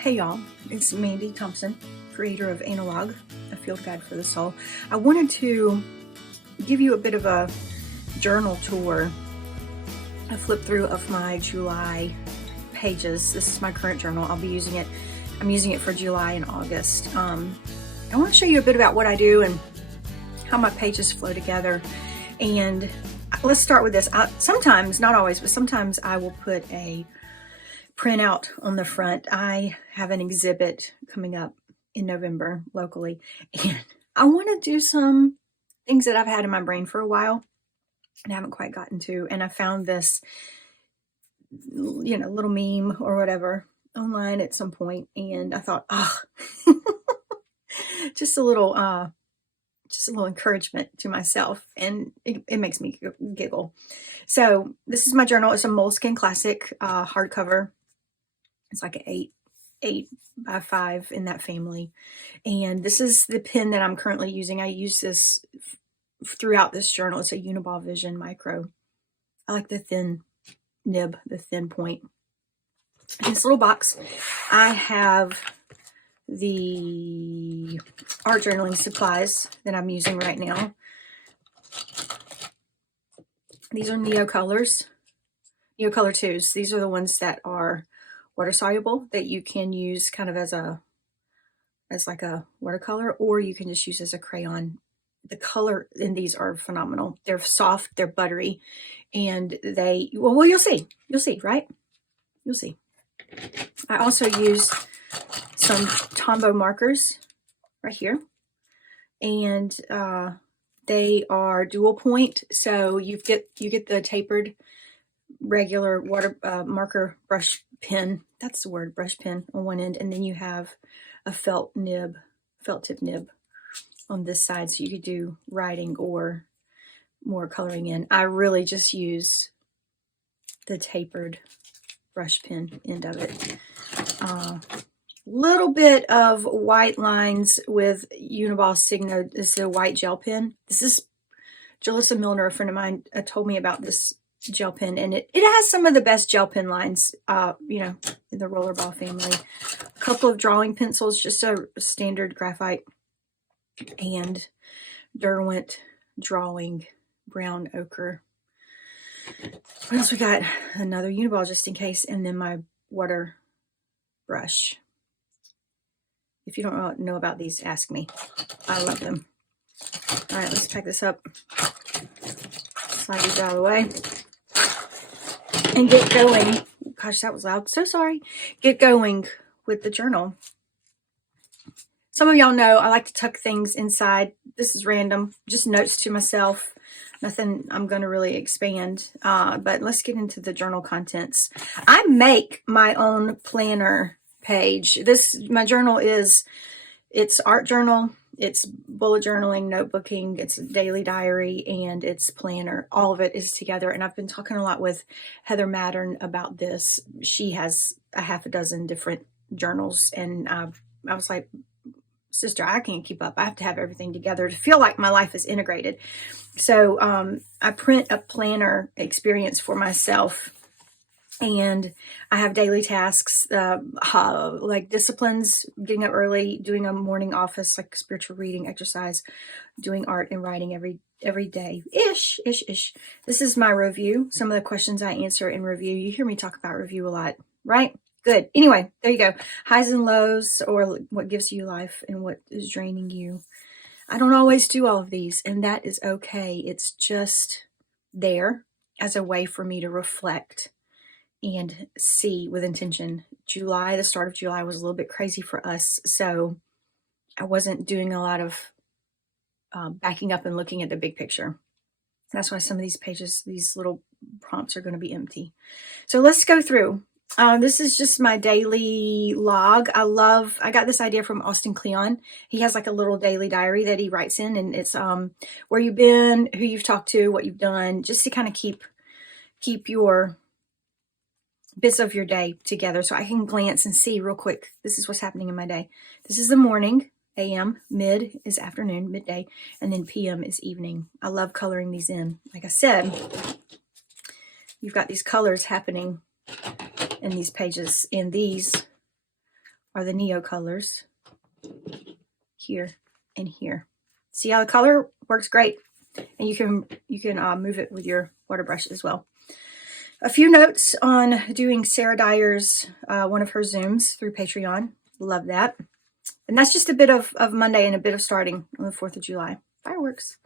Hey y'all, it's Mandy Thompson, creator of Analog, a field guide for the soul. I wanted to give you a bit of a journal tour, a flip through of my July pages. This is my current journal. I'll be using it. I'm using it for July and August. I want to show you a bit about what I do and how my pages flow together. And let's start with this. Sometimes, not always, but sometimes I will put a printout on the front. I have an exhibit coming up in November locally, and I want to do some things that I've had in my brain for a while and haven't quite gotten to. And I found this, little meme or whatever online at some point, and I thought, just a little encouragement to myself, and it makes me giggle. So this is my journal. It's a Moleskine Classic hardcover. It's like an 8x5 in that family. And this is the pen that I'm currently using. I use this throughout this journal. It's a Uniball Vision Micro. I like the thin nib, the thin point. In this little box, I have the art journaling supplies that I'm using right now. These are Neo Color 2s. These are the ones that are water soluble, that you can use kind of as like a watercolor, or you can just use as a crayon. The color in these are phenomenal. They're soft, they're buttery, and well, you'll see, right? You'll see. I also use some Tombow markers right here, and they are dual point, so you get the tapered regular water marker brush pen. That's the word, brush pen on one end, and then you have a felt tip nib on this side, so you could do writing or more coloring in. I really just use the tapered brush pen end of it. Little bit of white lines with Uniball Signo. This is a white gel pen. This is Jalissa Milner, a friend of mine, told me about this gel pen, and it has some of the best gel pen lines, in the rollerball family. A couple of drawing pencils, just a standard graphite, and Derwent drawing brown ochre. What else we got? Another Uniball just in case, and then my water brush. If you don't know about these, ask me. I love them. All right, let's pack this up. Slide these out of the way and get going. Gosh, that was loud. So sorry. Get going with the journal. Some of y'all know I like to tuck things inside. This is random, just notes to myself. Nothing I'm going to really expand. But let's get into the journal contents. I make my own planner page. My journal it's art journal, it's bullet journaling, notebooking, it's a daily diary, and it's planner. All of it is together. And I've been talking a lot with Heather Mattern about this. She has a half a dozen different journals, and I was like, sister, I can't keep up. I have to have everything together to feel like my life is integrated. So I print a planner experience for myself, and I have daily tasks, like disciplines, getting up early, doing a morning office, like spiritual reading, exercise, doing art and writing every day. Ish. This is my review. Some of the questions I answer in review. You hear me talk about review a lot, right? Good. Anyway, there you go. Highs and lows, or what gives you life and what is draining you. I don't always do all of these, and that is okay. It's just there as a way for me to reflect and see with intention. The start of July was a little bit crazy for us, so I wasn't doing a lot of backing up and looking at the big picture. That's why some of these pages, these little prompts, are going to be empty. So let's go through. This is just my daily log. I got this idea from Austin Kleon. He has like a little daily diary that he writes in, and it's where you've been, who you've talked to, what you've done, just to kind of keep your bits of your day together, so I can glance and see real quick, this is what's happening in my day. This is the morning, AM, mid is afternoon, midday, and then PM is evening. I love coloring these in. Like I said, you've got these colors happening in these pages, and these are the Neo colors here and here. See how the color works great, and you can move it with your water brush as well. A few notes on doing Sarah Dyer's one of her Zooms through Patreon. Love that. And that's just a bit of Monday and a bit of starting on the 4th of July. Fireworks.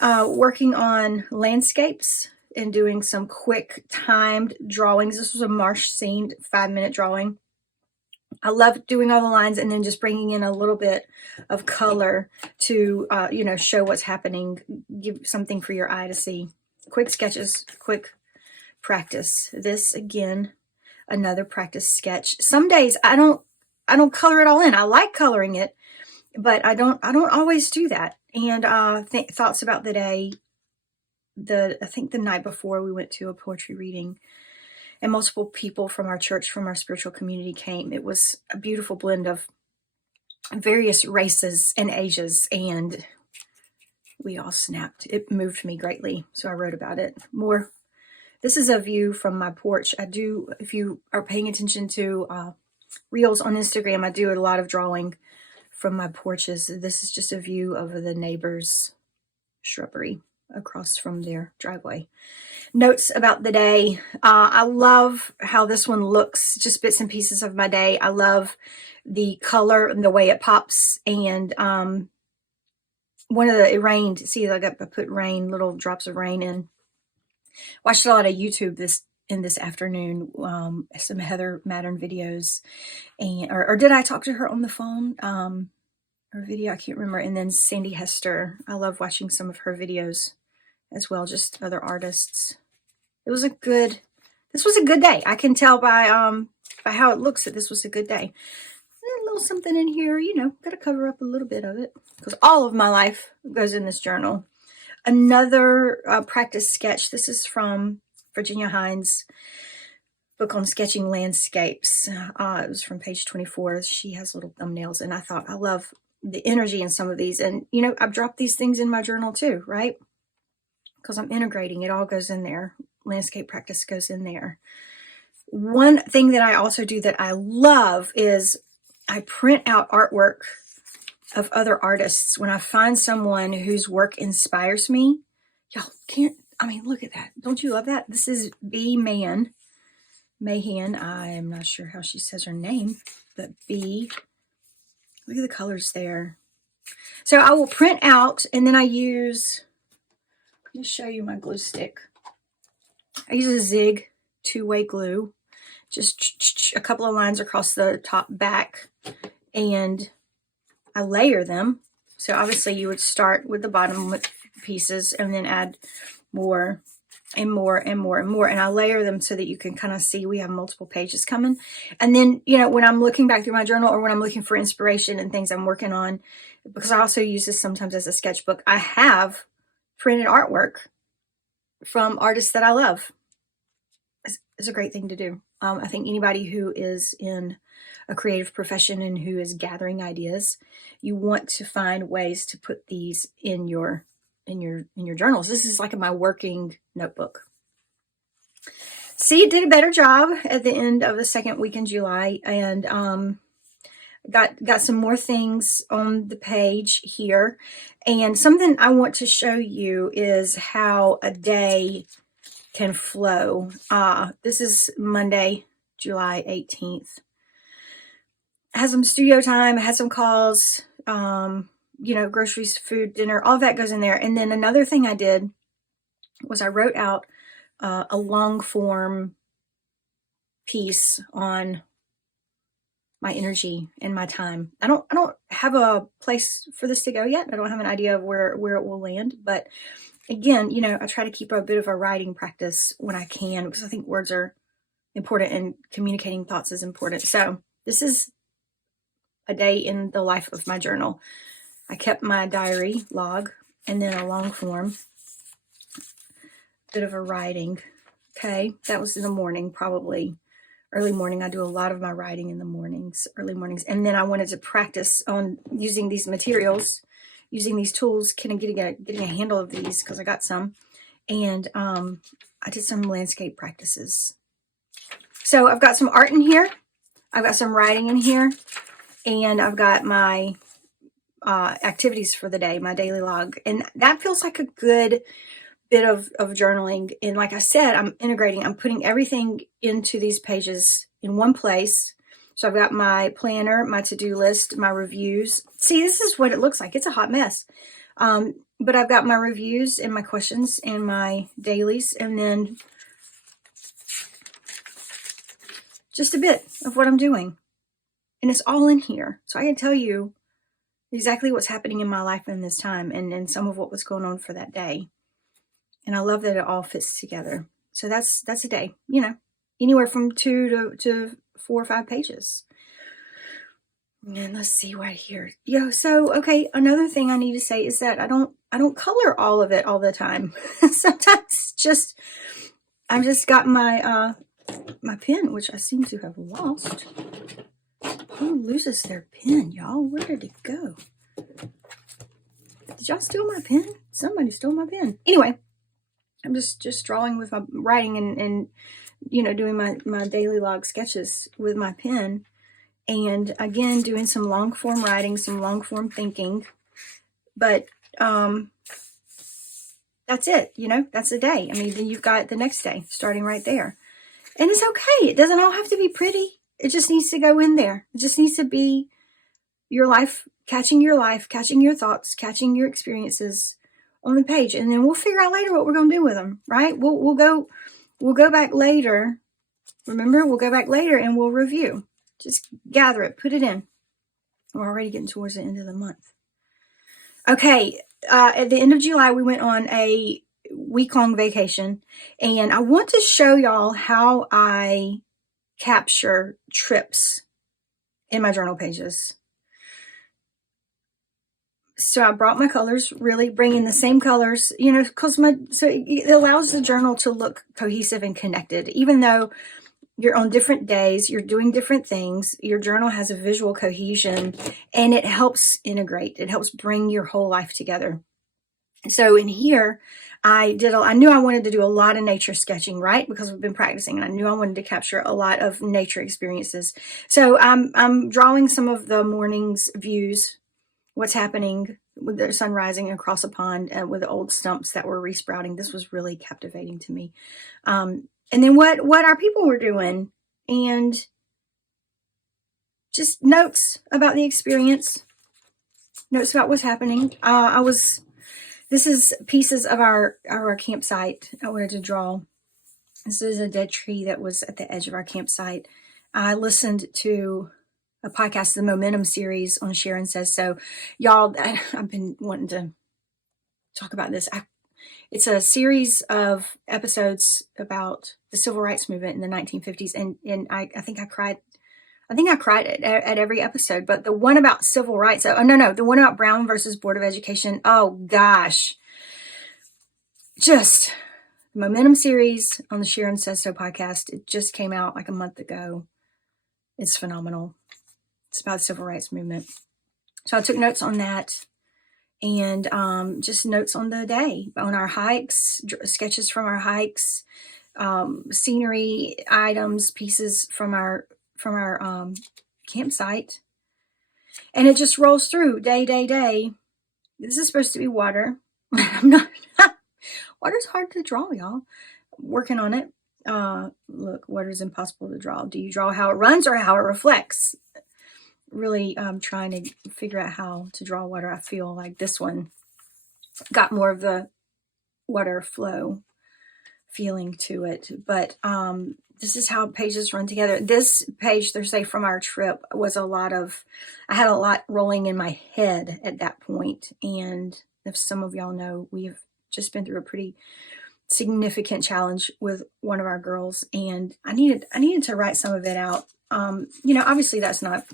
Working on landscapes and doing some quick timed drawings. This was a marsh scene, 5-minute drawing. I love doing all the lines and then just bringing in a little bit of color to, show what's happening. Give something for your eye to see. Quick sketches, quick practice. This, again, another practice sketch. Some days I don't color it all in. I like coloring it, but I don't always do that. And thoughts about the day. I think the night before we went to a poetry reading, and multiple people from our church, from our spiritual community came. It was a beautiful blend of various races and ages, and we all snapped. It moved me greatly, so I wrote about it more. This is a view from my porch. I do, if you are paying attention to reels on Instagram, I do a lot of drawing from my porches. This is just a view of the neighbor's shrubbery across from their driveway. Notes about the day. I love how this one looks, just bits and pieces of my day. I love the color and the way it pops. And it rained. See, I put rain, little drops of rain in. Watched a lot of YouTube this afternoon, some Heather Mattern videos, and or did I talk to her on the phone? Her video, I can't remember. And then Sandy Hester. I love watching some of her videos as well, just other artists. This was a good day. I can tell by how it looks that this was a good day. A little something in here, got to cover up a little bit of it because all of my life goes in this journal. Another practice sketch. This is from Virginia Hines' book on sketching landscapes. It was from page 24. She has little thumbnails, and I thought, I love the energy in some of these. And, I've dropped these things in my journal too, right? Because I'm integrating. It all goes in there. Landscape practice goes in there. One thing that I also do that I love is I print out artwork of other artists. When I find someone whose work inspires me, y'all look at that. Don't you love that? This is B. Mahan. I am not sure how she says her name, but B. Look at the colors there. So I will print out, and then I'm going to show you my glue stick. I use a Zig 2-way glue, just a couple of lines across the top back, and I layer them. So obviously you would start with the bottom pieces and then add more and more and more and more. And I layer them so that you can kind of see we have multiple pages coming. And then, when I'm looking back through my journal or when I'm looking for inspiration and things I'm working on, because I also use this sometimes as a sketchbook, I have printed artwork from artists that I love. It's a great thing to do. I think anybody who is in a creative profession and who is gathering ideas, you want to find ways to put these in your journals. This is like my working notebook. See, did a better job at the end of the second week in July, and got some more things on the page here. And something I want to show you is how a day can flow. This is Monday, July 18th. I had some studio time, I had some calls, groceries, food, dinner, all that goes in there. And then another thing I did was I wrote out a long form piece on my energy and my time. I don't have a place for this to go yet. I don't have an idea of where it will land. But again, I try to keep a bit of a writing practice when I can, because I think words are important and communicating thoughts is important. So this is a day in the life of my journal. I kept my diary log and then a long form, bit of a writing. Okay, that was in the morning, probably early morning. I do a lot of my writing in the mornings, early mornings. And then I wanted to practice on using these materials, using these tools, kind of getting a handle of these because I got some. And I did some landscape practices. So I've got some art in here. I've got some writing in here, and I've got my activities for the day, my daily log. And that feels like a good bit of journaling. And like I said, I'm putting everything into these pages in one place. So I've got my planner, my to-do list, my reviews. See, this is what it looks like. It's a hot mess. But I've got my reviews and my questions and my dailies, and then just a bit of what I'm doing. And it's all in here. So I can tell you exactly what's happening in my life in this time, and some of what was going on for that day. And I love that it all fits together. So that's a day, you know, anywhere from 2 to 4 or 5 pages. And let's see right here. So, okay, another thing I need to say is that I don't color all of it all the time. Sometimes I've just got my my pen, which I seem to have lost. Who loses their pen, y'all? Where did it go? Did y'all steal my pen? Somebody stole my pen. Anyway, I'm just drawing with my writing and you know, doing my daily log sketches with my pen. And again, doing some long form writing, some long form thinking. But that's it, you know, that's the day. I mean, then you've got the next day starting right there. And it's okay. It doesn't all have to be pretty. It just needs to go in there. It just needs to be your life, catching your thoughts, catching your experiences on the page. And then we'll figure out later what we're going to do with them, right? We'll go back later. Remember, we'll go back later and we'll review. Just gather it, put it in. We're already getting towards the end of the month. Okay, at the end of July, we went on a week-long vacation. And I want to show y'all how I capture trips in my journal pages. So I brought my colors, really bringing the same colors, you know, because so it allows the journal to look cohesive and connected. Even though you're on different days, you're doing different things, your journal has a visual cohesion, and it helps integrate. It helps bring your whole life together. So in here, I knew I wanted to do a lot of nature sketching, right? Because we've been practicing, and I knew I wanted to capture a lot of nature experiences. So I'm drawing some of the morning's views, what's happening with the sun rising across a pond with the old stumps that were resprouting. This was really captivating to me. And then what our people were doing, and just notes about the experience, notes about what's happening. This is pieces of our campsite I wanted to draw. This is a dead tree that was at the edge of our campsite. I listened to a podcast, the Momentum series on Sharon Says So. Y'all, I've been wanting to talk about this. It's a series of episodes about the civil rights movement in the 1950s. And I think I cried. I think I cried at every episode, but the one about civil rights, the one about Brown versus Board of Education. Oh gosh. Just the Momentum series on the Sharon Says So podcast. It just came out like a month ago. It's phenomenal. It's about the civil rights movement. So I took notes on that, and just notes on the day, on our hikes, sketches from our hikes, scenery items, pieces from our campsite. And it just rolls through day. This is supposed to be water. I'm not. Water's hard to draw, y'all. Working on it. Look, water's impossible to draw. Do you draw how it runs or how it reflects? Really trying to figure out how to draw water. I feel like this one got more of the water flow feeling to it. But this is how pages run together. This page, Thursday from our trip, was I had a lot rolling in my head at that point. And if some of y'all know, we've just been through a pretty significant challenge with one of our girls. And I needed to write some of it out. Obviously that's not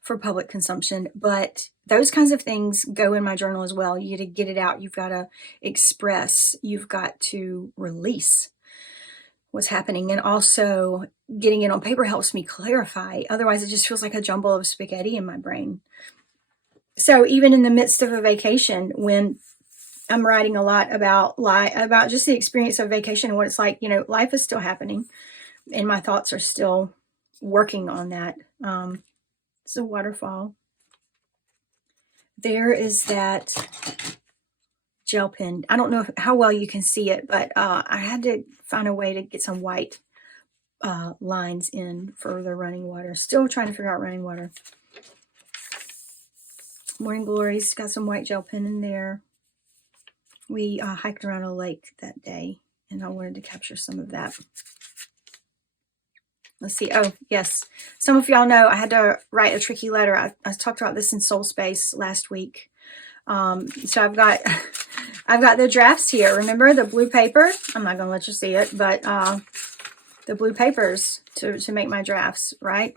for public consumption, but those kinds of things go in my journal as well. You got to get it out. You've got to express. You've got to release what's happening. And also getting it on paper helps me clarify. Otherwise, it just feels like a jumble of spaghetti in my brain. So even in the midst of a vacation, when I'm writing a lot about just the experience of vacation and what it's like, life is still happening and my thoughts are still working on that. It's a waterfall. There is that gel pen. I don't know how well you can see it, but I had to find a way to get some white lines in for the running water. Still trying to figure out running water. Morning Glories, got some white gel pen in there. We hiked around a lake that day, and I wanted to capture some of that. Let's see. Oh, yes. Some of y'all know I had to write a tricky letter. I talked about this in Soul Space last week. So I've got the drafts here. Remember the blue paper? I'm not going to let you see it, but the blue papers to make my drafts, right?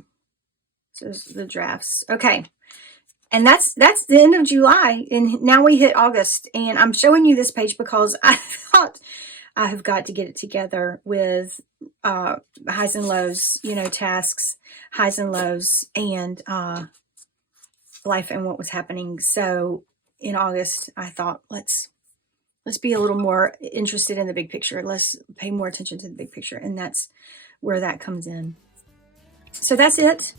So the drafts. Okay. And that's the end of July, and now we hit August, and I'm showing you this page because I thought I have got to get it together with highs and lows, you know, tasks, highs and lows, and life and what was happening. So in August, I thought let's be a little more interested in the big picture. Let's pay more attention to the big picture, and that's where that comes in. So that's it.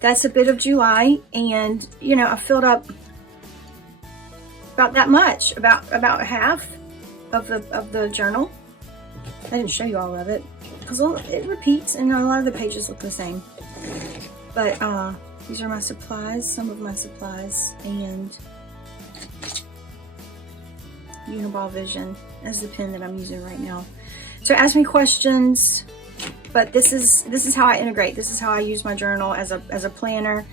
That's a bit of July, and you know, I filled up about that much, about half of the journal. I didn't show you all of it because it repeats, and a lot of the pages look the same. But these are my supplies, some of my supplies, and Uniball Vision as the pen that I'm using right now. So ask me questions. But this is how I integrate. This is how I use my journal as a planner,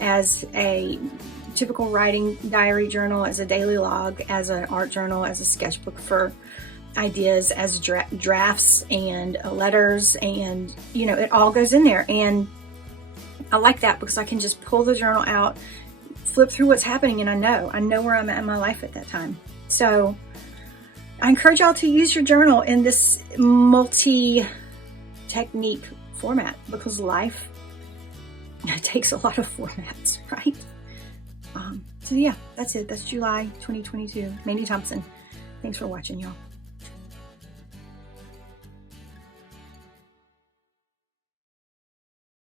as a typical writing diary journal, as a daily log, as an art journal, as a sketchbook for ideas, as drafts and letters, and you know, it all goes in there. And I like that because I can just pull the journal out, flip through what's happening, and I know where I'm at in my life at that time. So I encourage y'all to use your journal in this multi-technique format, because life takes a lot of formats, right? So yeah, that's it. That's July 2022. Mandy Thompson. Thanks for watching, y'all.